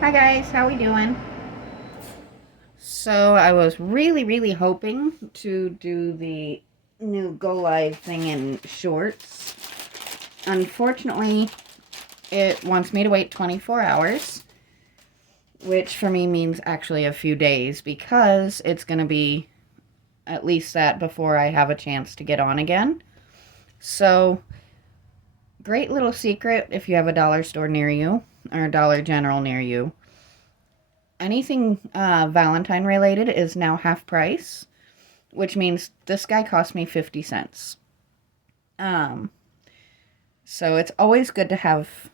Hi guys, how we doing? So I was really hoping to do the new go live thing in shorts. Unfortunately, it wants me to wait 24 hours, which for me means actually a few days because it's going to be at least that before I have a chance to get on again. So, great little secret if you have a dollar store near you or a Dollar General near you. Anything Valentine related is now half price, which means this guy cost me 50 cents. Um, so it's always good to have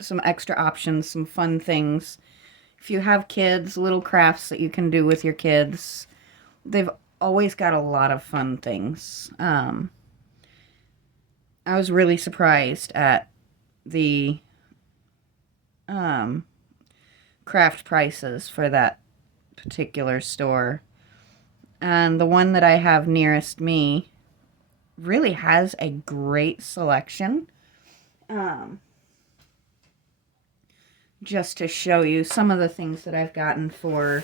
some extra options, some fun things. If you have kids, little crafts that you can do with your kids, they've always got a lot of fun things. I was really surprised at the um, craft prices for that particular store. And the one that I have nearest me really has a great selection. Um, just to show you some of the things that I've gotten for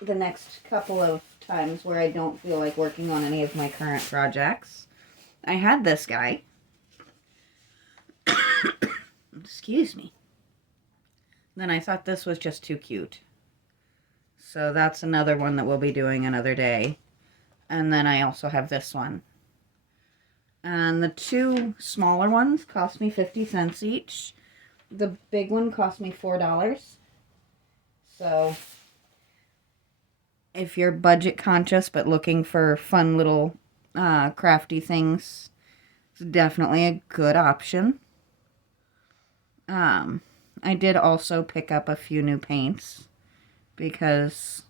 the next couple of times where I don't feel like working on any of my current projects. I had this guy. Excuse me. Then I thought this was just too cute. So that's another one that we'll be doing another day. And then I also have this one. And the two smaller ones cost me 50 cents each. The big one cost me $4. So if you're budget conscious but looking for fun little crafty things, it's definitely a good option. I did also pick up a few new paints because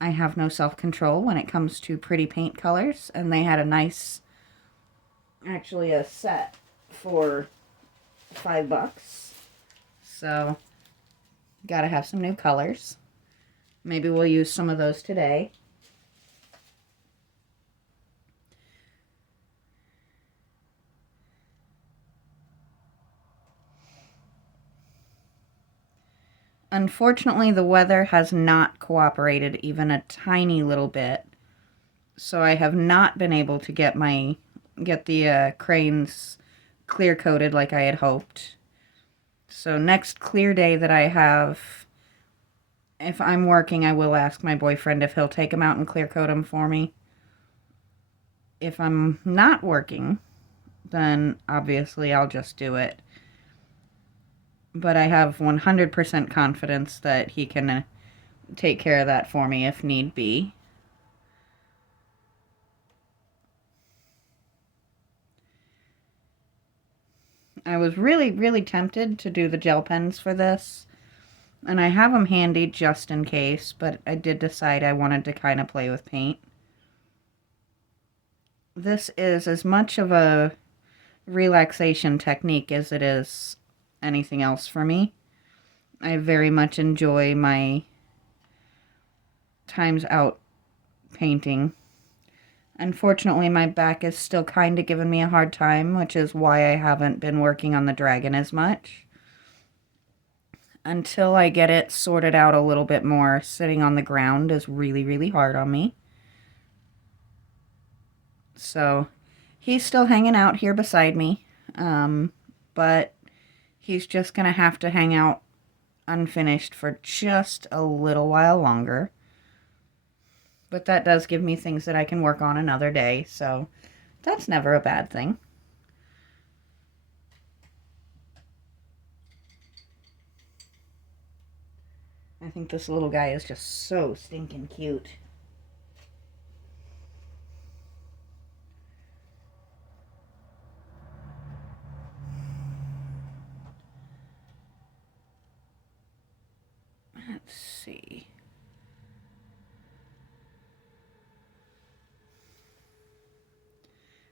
I have no self-control when it comes to pretty paint colors, and they had a nice, actually a set for $5. So, gotta have some new colors. Maybe we'll use some of those today. Unfortunately, the weather has not cooperated even a tiny little bit. So I have not been able to get the cranes clear coated like I had hoped. So next clear day that I have, if I'm working, I will ask my boyfriend if he'll take them out and clear coat them for me. If I'm not working, then obviously I'll just do it. But I have 100% confidence that he can take care of that for me if need be. I was really tempted to do the gel pens for this. And I have them handy just in case, but I did decide I wanted to kind of play with paint. This is as much of a relaxation technique as it is anything else for me. I very much enjoy my times out painting. Unfortunately, my back is still kind of giving me a hard time, which is why I haven't been working on the dragon as much. Until I get it sorted out a little bit more, sitting on the ground is really hard on me. So, he's still hanging out here beside me, but he's just going to have to hang out unfinished for just a little while longer. But that does give me things that I can work on another day, so that's never a bad thing. I think this little guy is just so stinking cute. Let's see.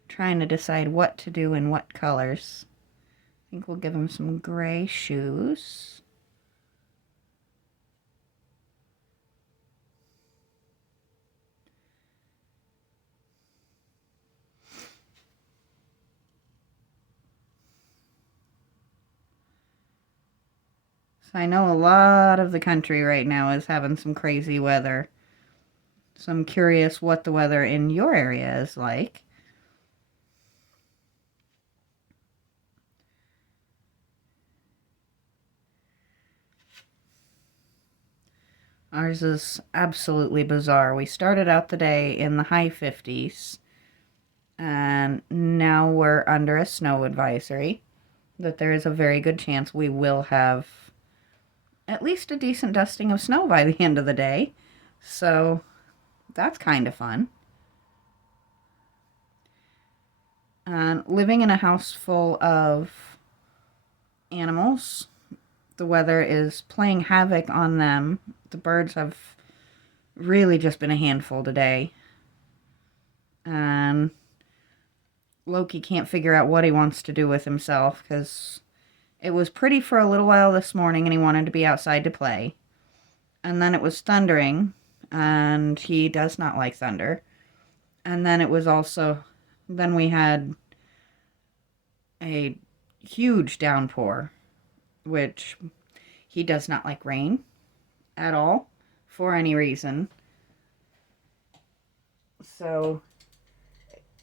Trying to decide what to do in what colors. I think we'll give him some gray shoes. So I know a lot of the country right now is having some crazy weather. So I'm curious what the weather in your area is like. Ours is absolutely bizarre. We started out the day in the high 50s, and now we're under a snow advisory that there is a very good chance we will have at least a decent dusting of snow by the end of the day. So that's kind of fun. And living in a house full of animals, the weather is playing havoc on them. The birds have really just been a handful today. And Loki can't figure out what he wants to do with himself because it was pretty for a little while this morning and he wanted to be outside to play. And then it was thundering, and he does not like thunder. And then it was also, then we had a huge downpour, which he does not like rain at all for any reason. So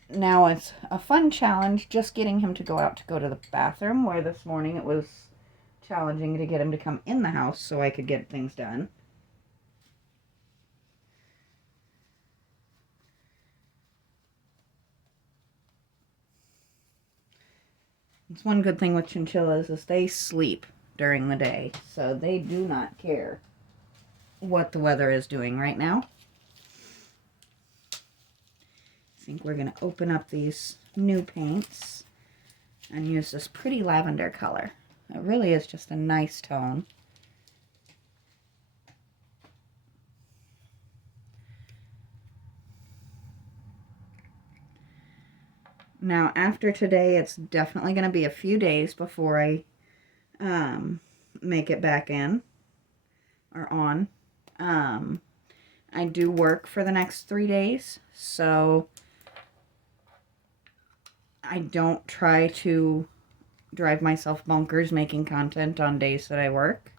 now it's a fun challenge just getting him to go out to go to the bathroom, where this morning it was challenging to get him to come in the house so I could get things done. It's one good thing with chinchillas is they sleep during the day, so they do not care what the weather is doing right now. I think we're going to open up these new paints and use this pretty lavender color. It really is just a nice tone. Now, after today, it's definitely going to be a few days before I make it back in or on. I do work for the next 3 days, so I don't try to drive myself bonkers making content on days that I work.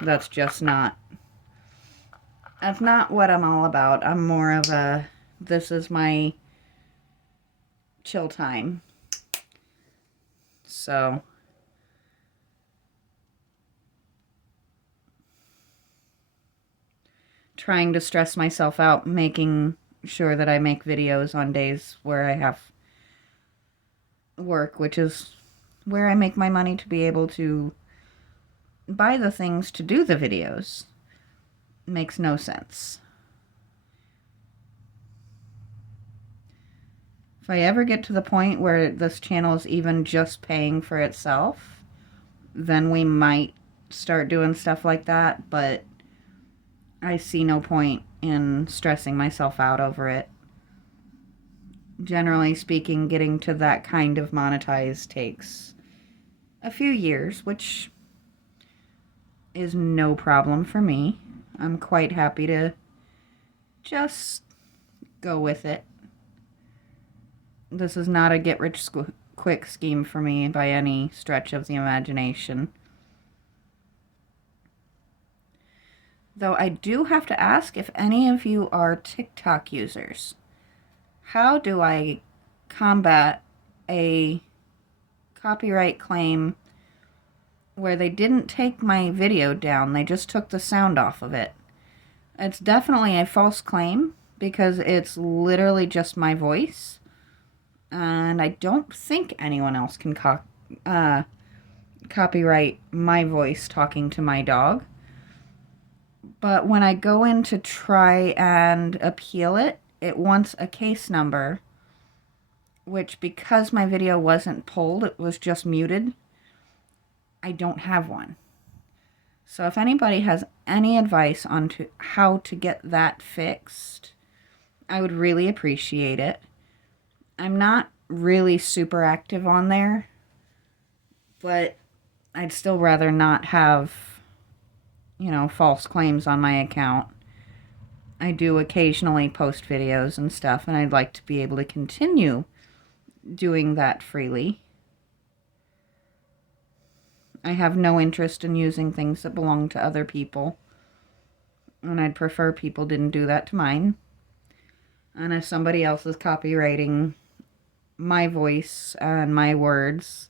That's just not, that's not what I'm all about. I'm more of a, this is my chill time. So trying to stress myself out making sure that I make videos on days where I have work, which is where I make my money to be able to buy the things to do the videos, makes no sense. If I ever get to the point where this channel is even just paying for itself, then we might start doing stuff like that, but I see no point in stressing myself out over it. Generally speaking, getting to that kind of monetize takes a few years, which is no problem for me. I'm quite happy to just go with it. This is not a get-rich-quick scheme for me by any stretch of the imagination. Though I do have to ask if any of you are TikTok users. How do I combat a copyright claim where they didn't take my video down, they just took the sound off of it? It's definitely a false claim because it's literally just my voice. And I don't think anyone else can copyright my voice talking to my dog. But when I go in to try and appeal it, it wants a case number, which because my video wasn't pulled, it was just muted, I don't have one. So if anybody has any advice on how to get that fixed, I would really appreciate it. I'm not really super active on there, but I'd still rather not have, false claims on my account. I do occasionally post videos and stuff, and I'd like to be able to continue doing that freely. I have no interest in using things that belong to other people. And I'd prefer people didn't do that to mine. And if somebody else is copywriting my voice and my words,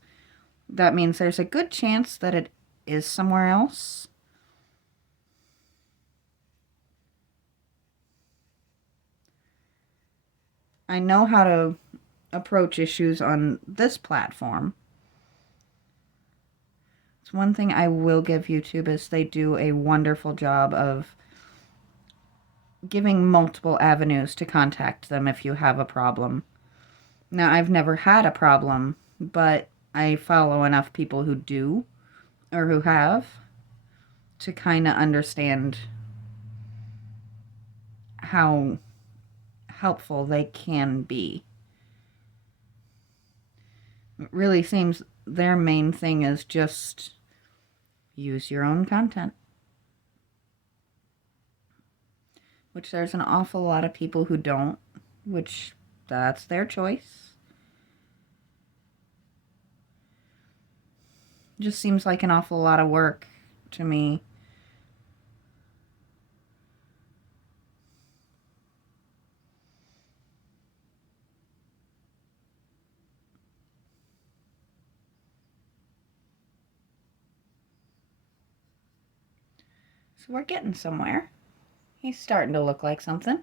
that means there's a good chance that it is somewhere else. I know how to approach issues on this platform. It's one thing I will give YouTube is they do a wonderful job of giving multiple avenues to contact them if you have a problem. Now, I've never had a problem, but I follow enough people who do, or who have, to kind of understand how helpful they can be. It really seems their main thing is just use your own content. Which there's an awful lot of people who don't, which that's their choice. Just seems like an awful lot of work to me. So we're getting somewhere. He's starting to look like something.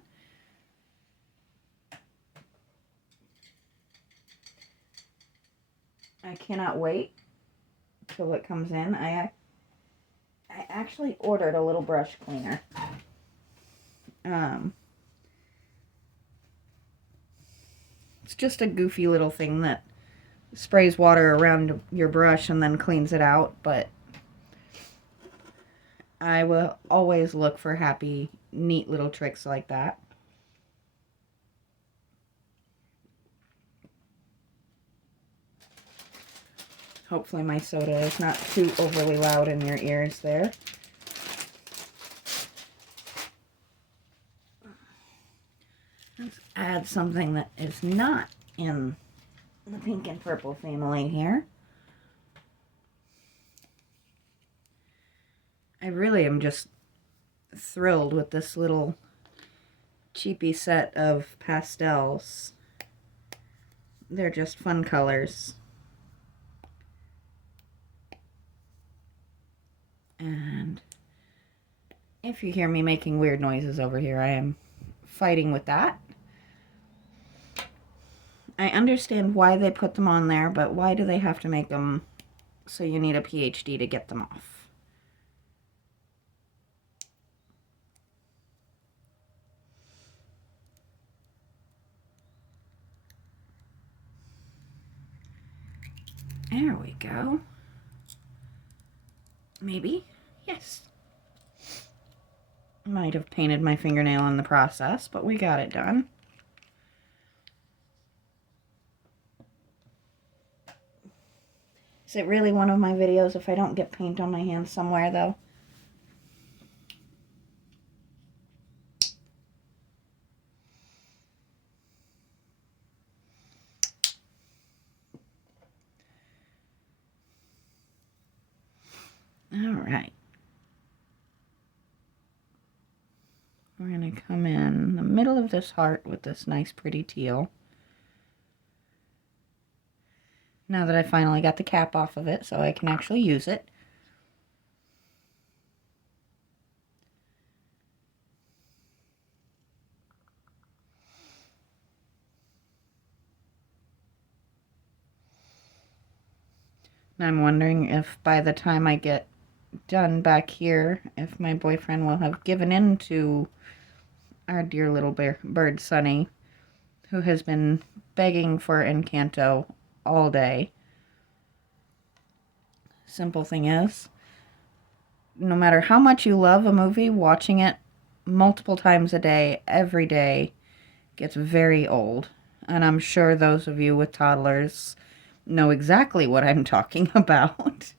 I cannot wait till it comes in. I actually ordered a little brush cleaner. It's just a goofy little thing that sprays water around your brush and then cleans it out, but I will always look for happy, neat little tricks like that. Hopefully my soda is not too overly loud in your ears there. Let's add something that is not in the pink and purple family here. I really am just thrilled with this little cheapy set of pastels. They're just fun colors. And if you hear me making weird noises over here, I am fighting with that. I understand why they put them on there, but why do they have to make them so you need a PhD to get them off? There we go. Maybe. Yes. Might have painted my fingernail in the process, but we got it done. Is it really one of my videos if I don't get paint on my hands somewhere, though? All right. We're going to come in the middle of this heart with this nice pretty teal. Now that I finally got the cap off of it so I can actually use it. And I'm wondering if by the time I get done back here, if my boyfriend will have given in to our dear little bird Sunny, who has been begging for Encanto all day. Simple thing is, no matter how much you love a movie, watching it multiple times a day, every day, gets very old. And I'm sure those of you with toddlers know exactly what I'm talking about.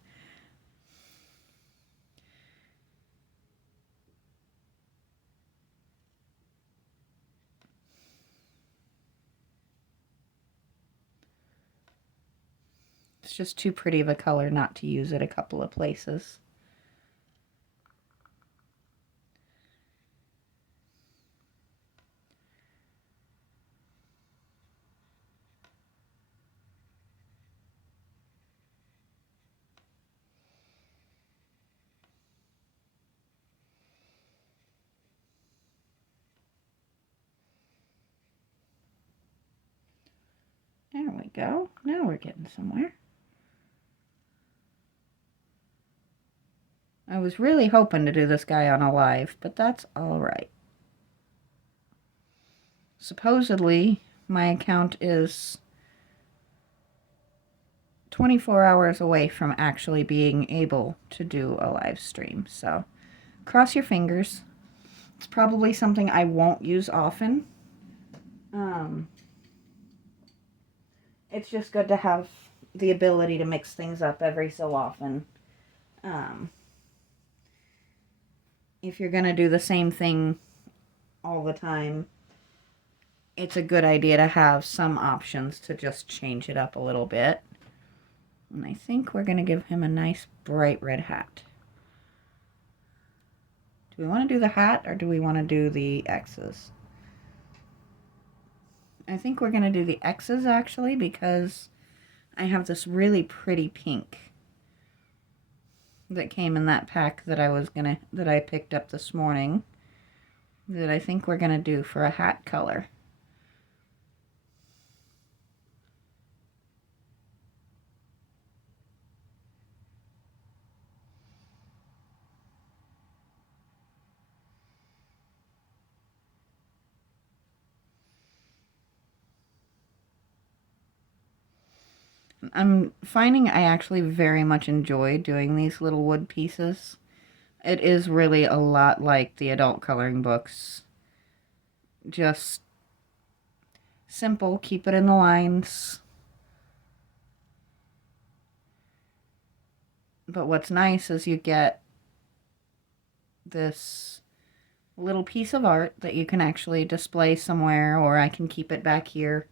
It's just too pretty of a color not to use it a couple of places. There we go. Now we're getting somewhere. I was really hoping to do this guy on a live, but that's all right. Supposedly, my account is 24 hours away from actually being able to do a live stream, so cross your fingers. It's probably something I won't use often. It's just good to have the ability to mix things up every so often. If you're going to do the same thing all the time, it's a good idea to have some options to just change it up a little bit. And I think we're going to give him a nice bright red hat. Do we want to do the hat or do we want to do the X's? I think we're going to do the X's actually, because I have this really pretty pink that came in that pack that I picked up this morning, that I think we're going to do for a hat color. I'm finding I actually very much enjoy doing these little wood pieces. It is really a lot like the adult coloring books. Just simple, keep it in the lines. But what's nice is you get this little piece of art that you can actually display somewhere, or I can keep it back here.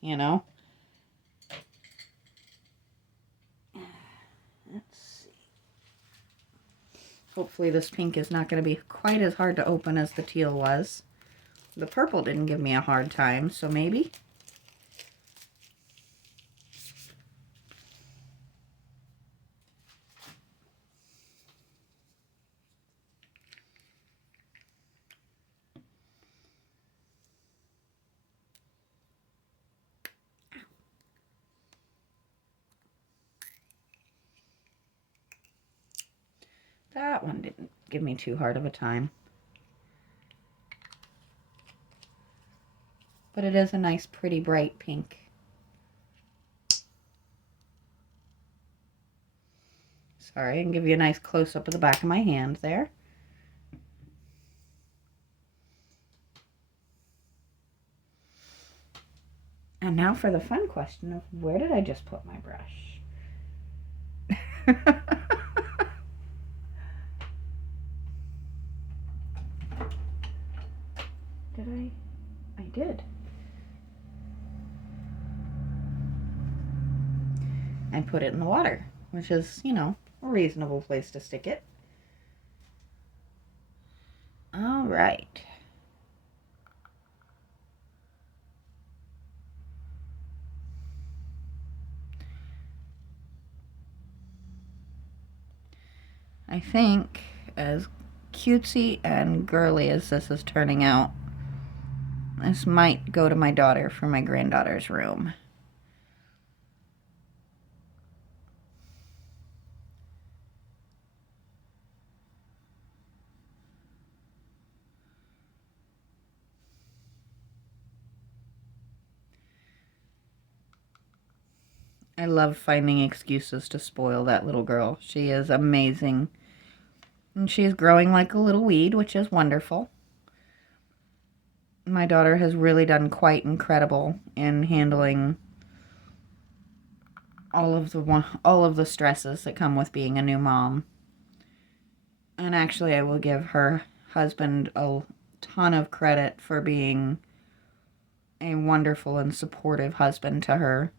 You know? Let's see. Hopefully this pink is not going to be quite as hard to open as the teal was. The purple didn't give me a hard time, so maybe. That one didn't give me too hard of a time. But it is a nice, pretty, bright pink. Sorry, I can give you a nice close-up of the back of my hand there. And now for the fun question of where did I just put my brush? Did I? I did. I put it in the water, which is, you know, a reasonable place to stick it. All right. I think, as cutesy and girly as this is turning out, this might go to my daughter for my granddaughter's room. I love finding excuses to spoil that little girl. She is amazing. And she's growing like a little weed, which is wonderful. My daughter has really done quite incredible in handling all of the stresses that come with being a new mom. And actually, I will give her husband a ton of credit for being a wonderful and supportive husband to her.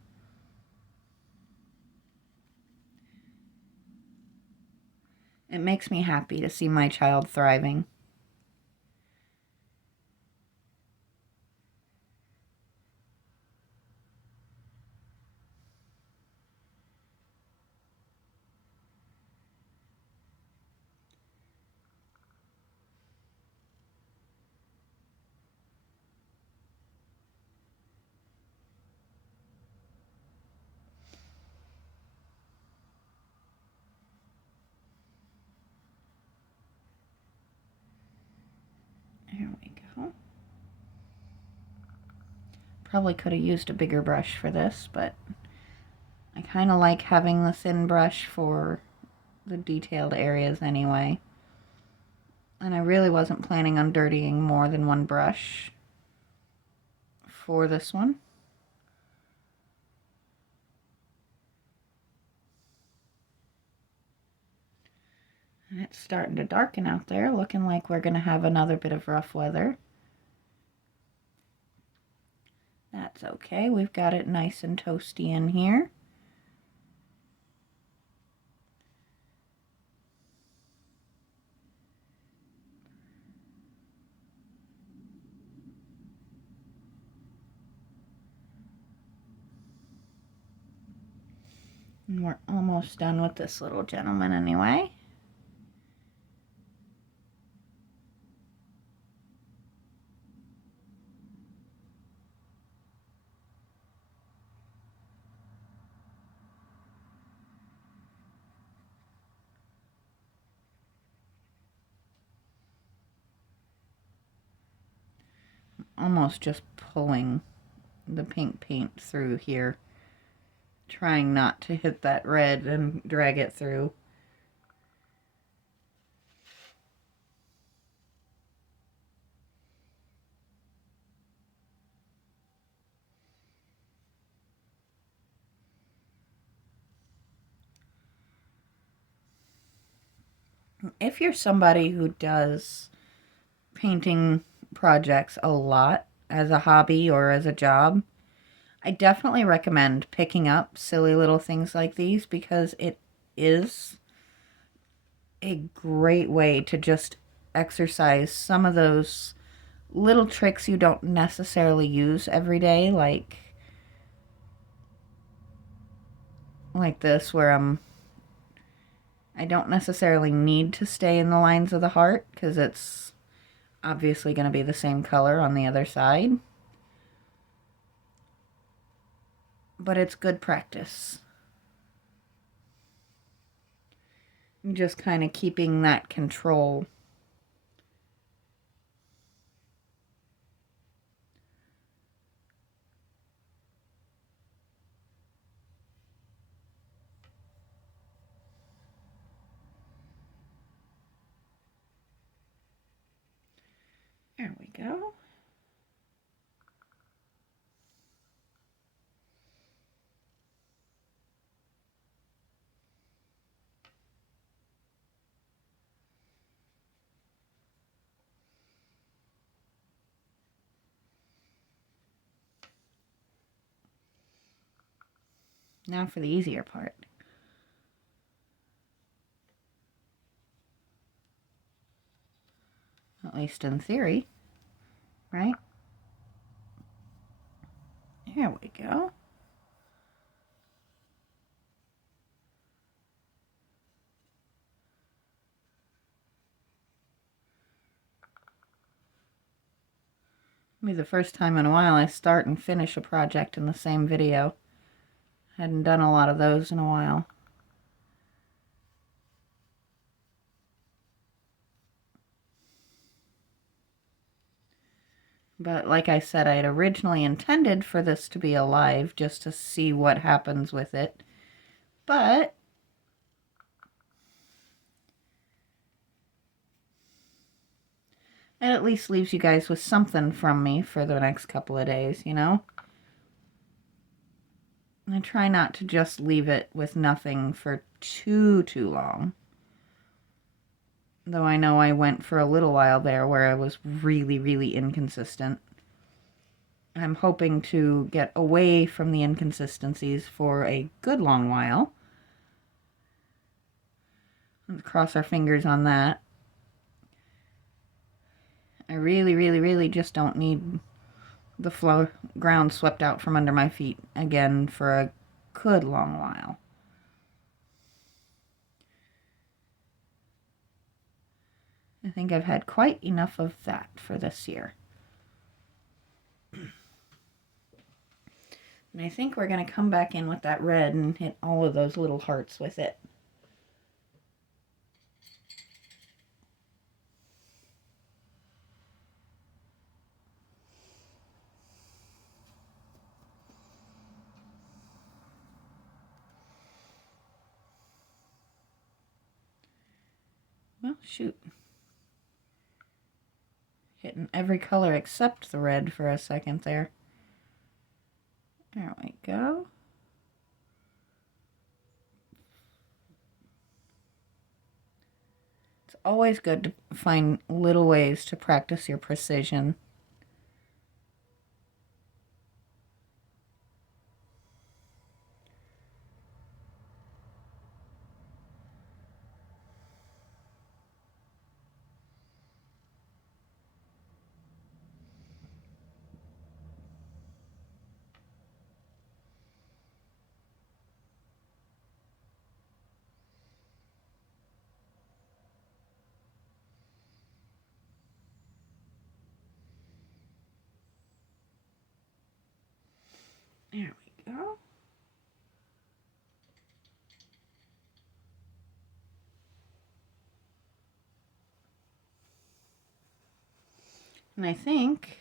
It makes me happy to see my child thriving. There we go. Probably could have used a bigger brush for this, but I kind of like having the thin brush for the detailed areas anyway. And I really wasn't planning on dirtying more than one brush for this one. And it's starting to darken out there, looking like we're going to have another bit of rough weather. That's okay, we've got it nice and toasty in here. And we're almost done with this little gentleman anyway. Almost just pulling the pink paint through here, trying not to hit that red and drag it through. If you're somebody who does painting projects a lot as a hobby or as a job, I definitely recommend picking up silly little things like these, because it is a great way to just exercise some of those little tricks you don't necessarily use every day, like this, where I don't necessarily need to stay in the lines of the heart because it's obviously going to be the same color on the other side. But it's good practice. Just kind of keeping that control. There we go. Now for the easier part. At least in theory, right? Here we go. Maybe the first time in a while I start and finish a project in the same video. Hadn't done a lot of those in a while. But like I said, I had originally intended for this to be alive just to see what happens with it. But it at least leaves you guys with something from me for the next couple of days, you know? I try not to just leave it with nothing for too long. Though I know I went for a little while there where I was really inconsistent. I'm hoping to get away from the inconsistencies for a good long while. Let's cross our fingers on that. I really, really, really just don't need the ground swept out from under my feet again for a good long while. I think I've had quite enough of that for this year. And I think we're going to come back in with that red and hit all of those little hearts with it. Well, shoot. Hitting every color except the red for a second there. There we go. It's always good to find little ways to practice your precision. There we go. And I think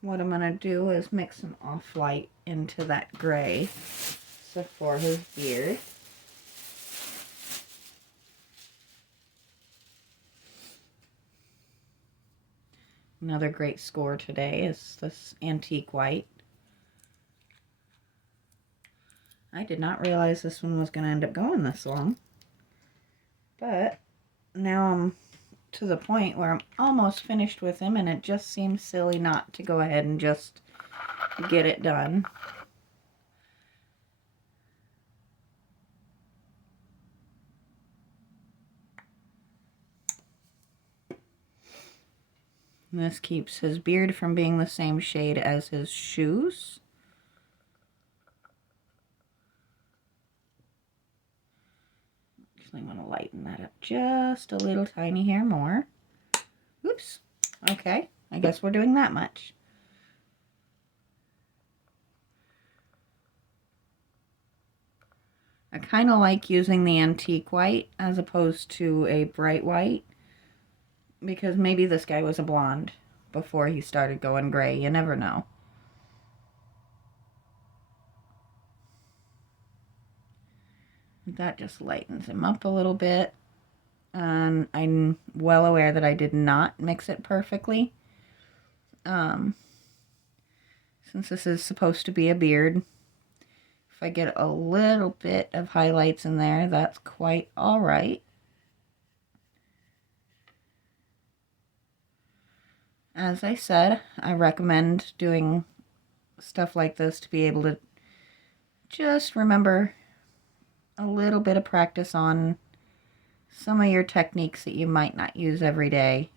what I'm going to do is mix some off-white into that gray for his beard. Another great score today is this antique white. I did not realize this one was going to end up going this long. But now I'm to the point where I'm almost finished with him, and it just seems silly not to go ahead and just get it done. And this keeps his beard from being the same shade as his shoes. Actually, I'm going to lighten that up just a little tiny hair more. Oops. Okay, I guess we're doing that much. I kind of like using the antique white as opposed to a bright white, because maybe this guy was a blonde before he started going gray. You never know. That just lightens him up a little bit. And I'm well aware that I did not mix it perfectly. Since this is supposed to be a beard, if I get a little bit of highlights in there, that's quite all right. As I said, I recommend doing stuff like this to be able to just remember a little bit of practice on some of your techniques that you might not use every day.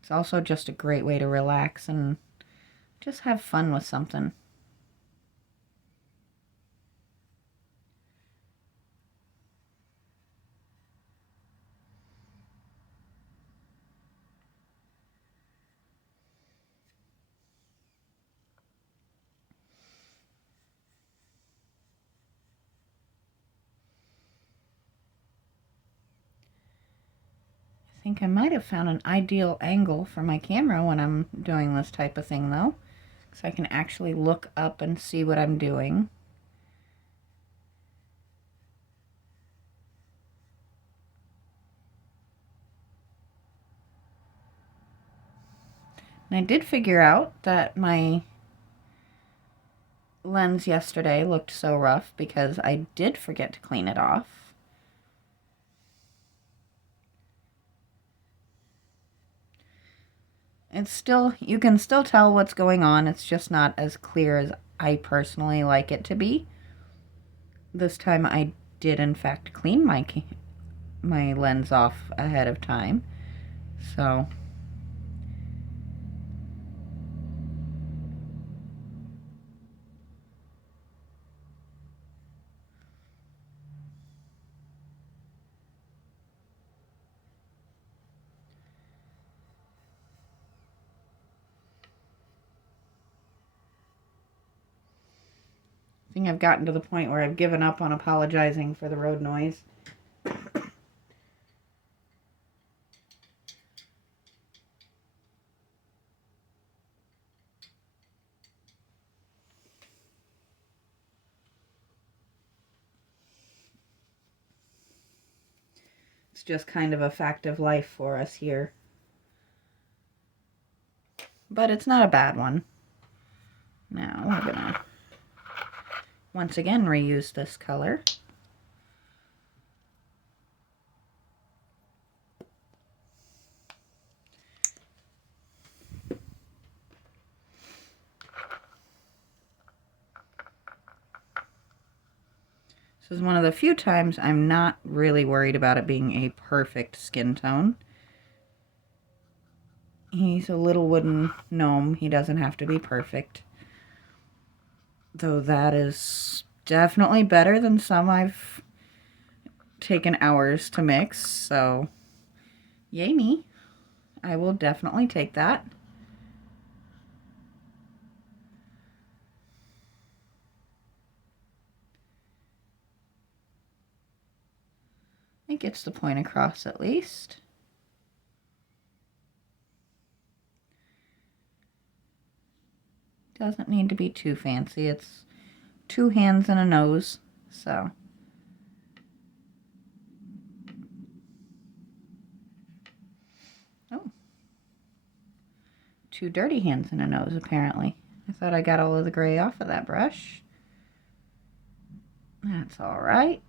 It's also just a great way to relax and just have fun with something. I think I might have found an ideal angle for my camera when I'm doing this type of thing, though, so I can actually look up and see what I'm doing. And I did figure out that my lens yesterday looked so rough because I did forget to clean it off. it's still, you can still tell what's going on. It's just not as clear as I personally like it to be. This time I did in fact clean my lens off ahead of time. So I think I've gotten to the point where I've given up on apologizing for the road noise. It's just kind of a fact of life for us here. But it's not a bad one. Now we're gonna once again reuse this color. This is one of the few times I'm not really worried about it being a perfect skin tone. He's a little wooden gnome. He doesn't have to be perfect. Though that is definitely better than some I've taken hours to mix. So, yay me. I will definitely take that. It gets the point across at least. Doesn't need to be too fancy. It's 2 hands and a nose, so. Oh. 2 dirty hands and a nose, apparently. I thought I got all of the gray off of that brush. That's all right.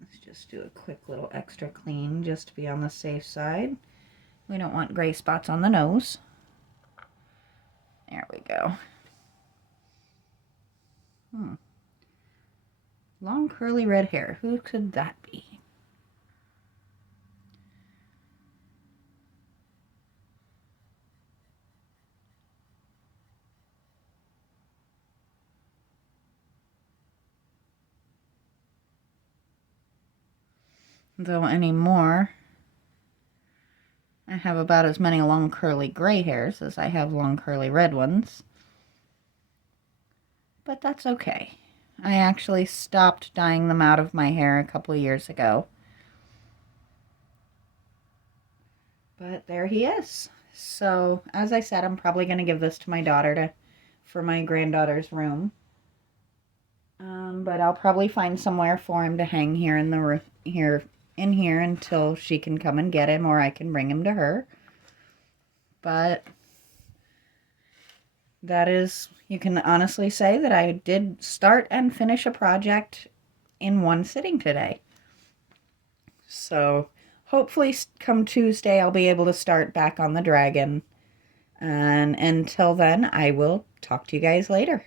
Let's just do a quick little extra clean just to be on the safe side. We don't want gray spots on the nose. There we go. Long curly red hair. Who could that be? Though anymore, I have about as many long curly gray hairs as I have long curly red ones. But that's okay. I actually stopped dyeing them out of my hair a couple of years ago. But there he is. So, as I said, I'm probably going to give this to my daughter for my granddaughter's room. But I'll probably find somewhere for him to hang here in the here until she can come and get him, or I can bring him to her. But that is, you can honestly say that I did start and finish a project in one sitting today. So hopefully come Tuesday I'll be able to start back on the dragon. And until then, I will talk to you guys later.